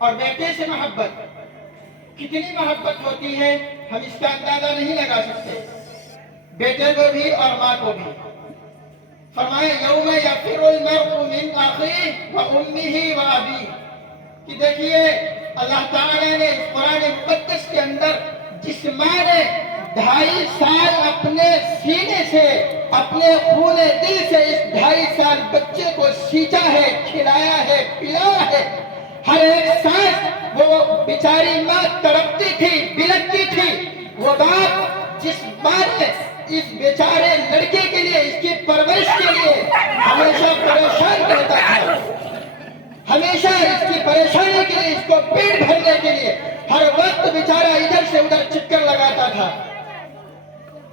اور بیٹے سے محبت کتنی محبت ہوتی ہے ہم اس کا اندازہ نہیں لگا سکتے، بیٹے کو بھی اور ماں کو بھی۔ فرمایا یوم یفر المرء من اخیہ وامہ وابیہ، کہ دیکھیے اللہ تعالیٰ نے اس قرآن مقدس کے اندر جس ماں نے 2.5 سال اپنے سینے سے اپنے خون دل سے اس 2.5 سال بچے کو سینچا ہے، کھلایا ہے، پلایا ہے، ہر ایک سانس وہ بیچاری ماں تڑپتی تھی، بلکتی تھی، وہ باپ جس ماں نے اس بیچارے لڑکے کے لیے، اس کی پرورش کے لیے ہمیشہ پریشان رہتا تھا، ہمیشہ اس کی پریشانی کے لیے، اس کو پیٹ بھرنے کے لیے ہر وقت بیچارہ ادھر سے ادھر چکر لگاتا تھا۔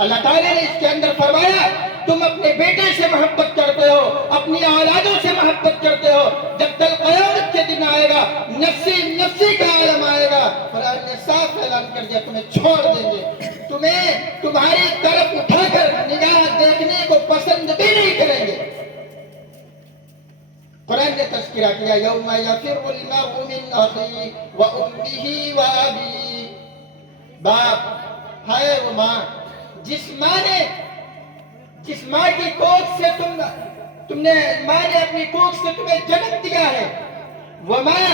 اللہ تعالیٰ نے اس کے اندر فرمایا تم اپنے بیٹے سے محبت کرتے ہو، اپنی اولادوں سے محبت کرتے ہو، جب تک قیامت کے دن آئے گا، نفسی نفسی کا عالم آئے گا، قرآن نے صاف اعلان کر دیا تمہیں چھوڑ دیں گے، تمہیں تمہاری طرف اٹھا کر نگاہ دیکھنے کو پسند بھی نہیں کریں گے۔ قرآن نے تذکرہ کیا یوم یفر المرء من اخیہ وامہ وابیہ، باپ ہے وہ ماں جس ماں کی کوکھ سے ماں نے اپنی کوکھ سے تمہیں جنم دیا ہے، وہ ماں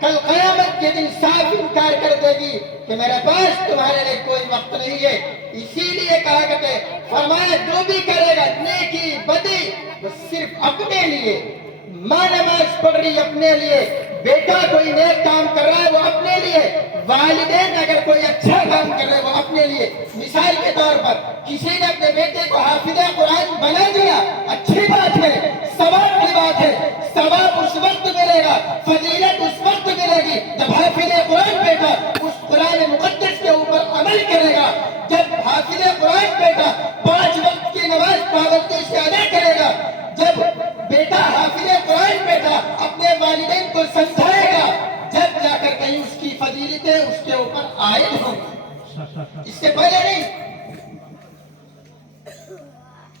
کل قیامت کے دن صاف انکار کر دے گی کہ میرے پاس تمہارے لیے کوئی وقت نہیں ہے۔ اسی لیے کہا کرتے فرمایا جو بھی کرے گا نیکی بدی وہ صرف اپنے لیے، ماں نماز پڑھ رہی اپنے لیے، بیٹا کوئی نیک کام کر رہا ہے وہ اپنے لیے، والدین اگر کوئی اچھا کام کر رہے ہیں وہ اپنے لیے۔ مثال کے طور پر کسی نے اپنے بیٹے کو حافظ قرآن بنا دیا، اچھی بات ہے، ثواب کی بات ہے، ثواب اس وقت ملے گا، فضیلت اس وقت ملے گی جب حافظ قرآن بیٹا اس قرآن مقدس کے اوپر عمل کرے گا، جب حافظ قرآن بیٹا 5 وقت کی نماز پابندی سے ادا کرے گا، جب بیٹا حافظ قرآن بیٹا اپنے والدین کو سمجھائے گا، جب جا کر کہیں اس کی فضیلتیں اس کے اوپر عائد ہوں، اس سے پہلے نہیں۔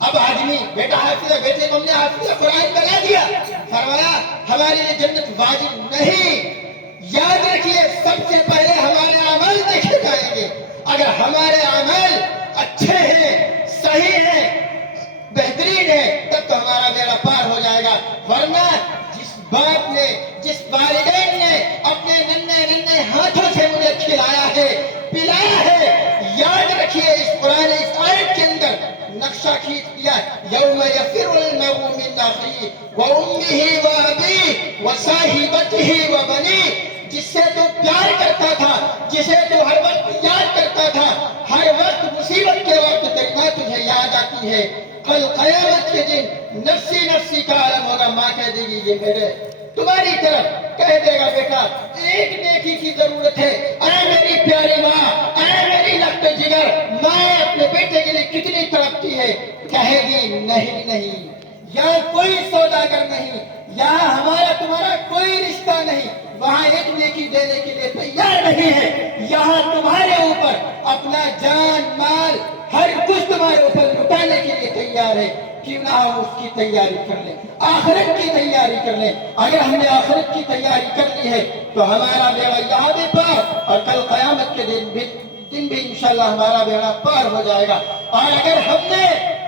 اب آدمی بیٹا حافظ، بیٹے کو ہم نے حافظ قرآن بنا دیا، فرمایا ہمارے لیے جنت واجب نہیں۔ یاد رکھیے سب سے پہلے ہمارے اعمال دیکھے جائیں گے، اگر ہمارے اعمال اچھے ہیں، صحیح ہیں، بہترین ہے، تب تو ہمارا بیڑا پار ہو جائے گا، ورنہ جس باپ نے، جس والدین نے اپنے ننھے ہاتھوں سے مجھے کھلایا ہے، پلایا ہے، یاد رکھیے اس قرآن اس آیت کے اندر نقشہ کھینچ دیا یوم یفر المرء من اخیہ وامہ وابیہ وصاحبتہ وبنیہ، جس سے تو پیار کرتا تھا، جسے تو ہر وقت یاد کرتا تھا، ہر وقت مصیبت کے وقت ماں تجھے یاد آتی ہے، کل قیامت کے دن نفسی نفسی کا عالم ہوگا، ماں کہہ دے گی یہ میرے تمہاری طرف کہہ دے گا بیٹا ایک نیکی کی ضرورت ہے، اے میری پیاری ماں، اے میری لگتے جگر، ماں اپنے بیٹے کے لیے کتنی تڑپتی ہے، کہے گی نہیں نہیں، یہاں کوئی سوداگر نہیں، یہاں ہمارا تمہارا کوئی رشتہ نہیں، وہاں ایک نیکی دینے کے لیے تیار نہیں ہے، یہاں تمہارے اوپر اپنا جان مال ہر کچھ تمہارے اوپر لٹانے کے لیے تیار ہے، کیوں نہ ہم اس کی تیاری کر لیں، آخرت کی تیاری کر لیں۔ اگر ہم نے آخرت کی تیاری کر لی ہے تو ہمارا بیڑا یہاں بھی پار اور کل قیامت کے دن بھی انشاءاللہ ہمارا بیڑا پار ہو جائے گا۔ اور اگر ہم نے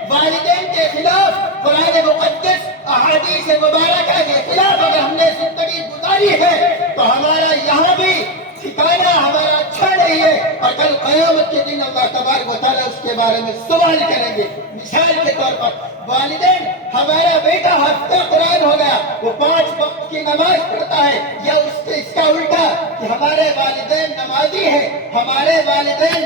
والدین کے خلاف قرآن مقدس احادیث مبارکہ کے خلاف اگر ہم نے زندگی گزاری ہے تو ہمارا یہاں بھی ٹھکانہ ہمارا اچھا نہیں ہے، اور کل قیامت کے دن اللہ تبارک و تعالیٰ اس کے بارے میں سوال کریں گے۔ مثال کے طور پر والدین، ہمارا بیٹا حافظ قرآن ہو گیا، وہ 5 وقت کی نماز پڑھتا ہے، یا اس کا الٹا کہ ہمارے والدین نمازی ہیں، ہمارے والدین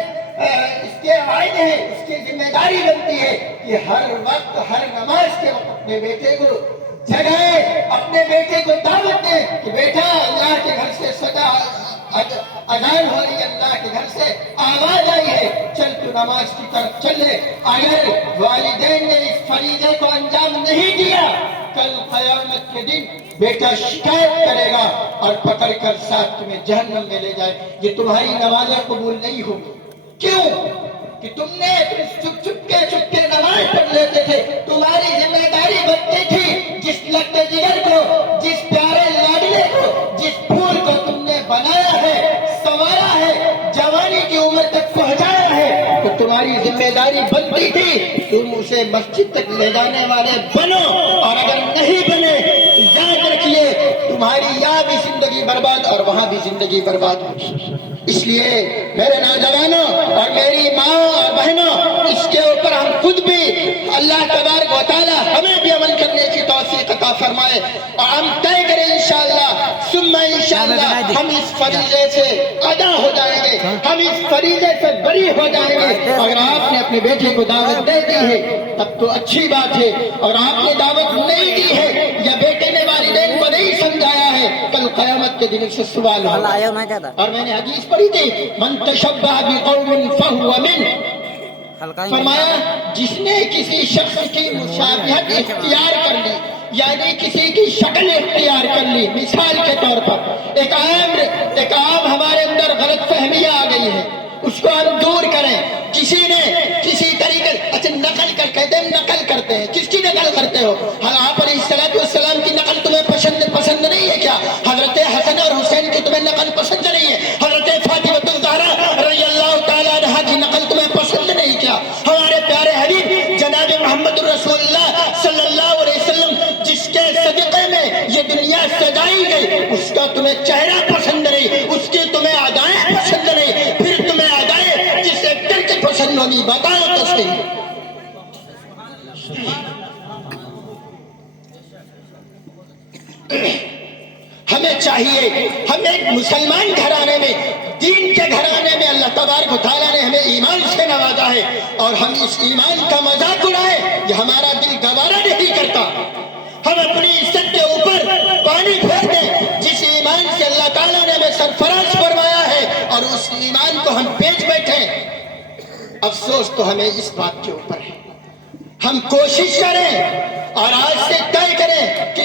اس کے عائد ہیں، اس کی ذمہ داری بنتی ہے کہ ہر وقت ہر نماز کے وقت اپنے بیٹے کو جگائے، اپنے بیٹے کو دعوت دے کہ بیٹا اللہ کے گھر سے اذان ہو رہی ہے، اللہ کے گھر سے آواز آئی ہے، چل تو نماز کی طرف چلے۔ اگر والدین نے اس فریضے کو انجام نہیں دیا، کل قیامت کے دن بیٹا شکایت کرے گا اور پکڑ کر ساتھ تمہیں جہنم میں لے جائے، یہ تمہاری نمازیں قبول نہیں ہوگی۔ کیوں کہ تم نے چپ کے نماز پڑھ لیتے تھے، تمہاری ذمہ داری بنتی تھی جس لگتے جگر کو، جس پیارے لاڈلے کو، جس پھول کو تم نے تمہاری بنتی تھی تم اسے مسجد تک لے جانے والے بنو، اور اگر نہیں بنے تو یاد رکھیے تمہاری یہاں بھی زندگی برباد اور وہاں بھی زندگی برباد ہوگی۔ اس لیے میرے نوجوانوں اور میری ماں اور بہنوں، اس کے اوپر ہم خود بھی اللہ تبارک و تعالی ہمیں بھی عمل کرنے کی توفیق عطا فرمائے، اور ہم طے کریں انشاءاللہ ثم انشاءاللہ ہم اس فریضے سے ادا ہو جائیں گے، ہم اس فریضے سے بری ہو جائیں گے۔ اگر آپ نے اپنے بیٹے کو دعوت دے دی ہے تب تو اچھی بات ہے، اور آپ نے دعوت نہیں دی ہے یا بیٹے نے والدین کو نہیں سمجھایا ہے، کل قیامت کے دن سے سوال ہوگا۔ اور میں نے حدیث پڑھی تھی من تشبہ بقوم فہو منہ، فرمایا جس نے کسی شخص کی مشابہت اختیار کر لی، یعنی کسی کی شکل اختیار کر لی، مثال کے طور پر ایک عام ہمارے اندر غلط فہمیاں آ گئی ہے، اس کو ہم دور کریں۔ کسی نے کسی طریقے اچھا نقل کہتے ہیں، نقل کرتے ہیں، کس کی نقل کرتے ہو؟ آپ علیہ السلام کی نقل تمہیں پسند نہیں ہے کیا؟ حضرت حسن اور حسین کی تمہیں نقل پسند نہیں ہے؟ حضرت فاطمہ الزہرا رضی اللہ تعالیٰ عنہا کی نقل تمہیں پسند نہیں کیا؟ ہمارے پیارے حبیب جناب محمد رسول اللہ صلی اللہ علیہ وسلم جس کے صدقے میں یہ دنیا سجائی گئی، اس کا تمہیں چہرہ پسند نہیں، اس کی تمہیں ادائیں پسند نہیں، پھر تمہیں ادائیں جس ایکٹر کی پسند ہونی، بتاؤ تو صحیح۔ ہمیں چاہیے، ہم ایک مسلمان گھرانے میں، دین کے گھرانے میں اللہ تبارک و تعالیٰ نے ہمیں ایمان سے نوازا ہے، اور ہم اس ایمان کا مذاق اڑائے یہ ہمارا دل گوارا نہیں کرتا۔ ہم اپنی عزت کے اوپر پانی پھیر دیں جس ایمان سے اللہ تعالیٰ نے ہمیں سرفراز فرمایا ہے، اور اس ایمان کو ہم بیچ بیٹھے۔ افسوس تو ہمیں اس بات کے اوپر ہے۔ ہم کوشش کریں اور آج سے طے کریں کہ